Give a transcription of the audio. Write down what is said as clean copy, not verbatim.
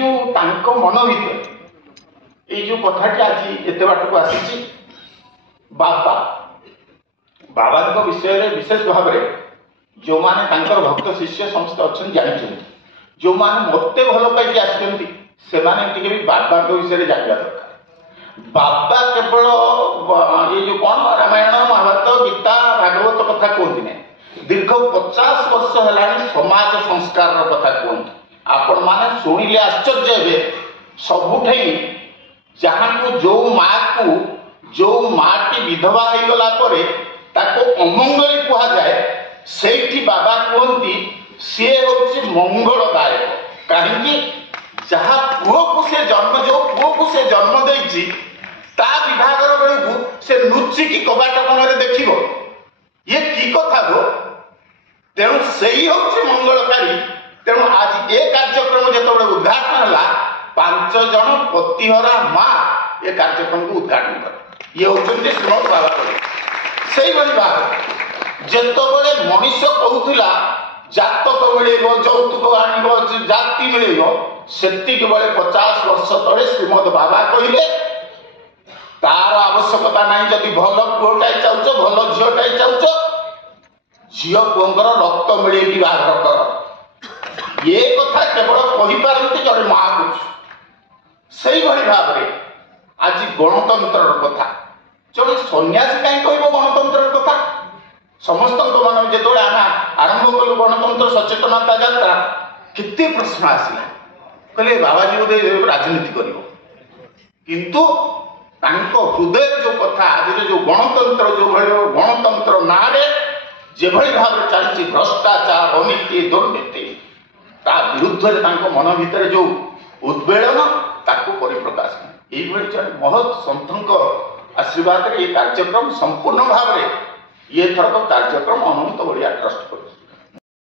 जो तांको मन भीतर ये जो कथाटी आज एत बाटक आसी बाबा बाबा विषय में विशेष भाव में जो माने भक्त शिष्य समस्त अच्छा जानते जो माने मत भल पाई आसते बाबा विषय जानवा दरकार बाबा केवल ये जो कौन रामायण महाभारत गीता भागवत कथा कहते ना दीर्घ 50 वर्ष है समाज संस्कार कथा कहते आपण मैंने शुणिले आश्चर्य हे सबुठ जहाँ को जो माँ को जो माटी विधवा हो गला अमंगली कह जाए से बाबा कहती सी हूँ मंगलदायक कहीं जहाँ पुओ को से जन्म जो पुओ को से जन्म देती ता विभागर बेलू से लुचिकी कबाट कोण देख ये की कथा हो तेणु से हूँ मंगलकारी तेणु आज ये कार्यक्रम जो उद्घाटन है 5 जन पतिहरा माँ ये कार्यक्रम को उद्घाटन कर ये होती श्रीमद बाबा से भाव जिते मनीष कहूला जातक मिल यौतुक आण जाति मिल से 50 वर्ष तले श्रीमद बाबा कहले तार आवश्यकता नहीं जदि भल पुओटाई चाहूच भल झीटाई चाहूच झी पुओर रक्त मिले बाहर कर ये कथा केवल कहीपारती जड़े माँ को से भाव में आज गणतंत्र कथा जड़े सन्यासी कहीं कह गणतंत्र कथा समस्त मन जो आम आरंभ कलु गणतंत्र सचेतनता यात्रा केते प्रश्न आसला कहले बाबाजी बोधे राजनीति कर किंतु हृदय जो कथा आज जो गणतंत्र जो गणतंत्र ना जो भाव चलती भ्रष्टाचार अनीति दुर्नीति ता विरुद्ध मन भितर जो उद्वेलन ताकू परिप्रकाश ये महत् सन्थों आशीर्वाद ये कार्यक्रम संपूर्ण भाव में ये थरक कार्यक्रम अनुमत बढ़िया ट्रस्ट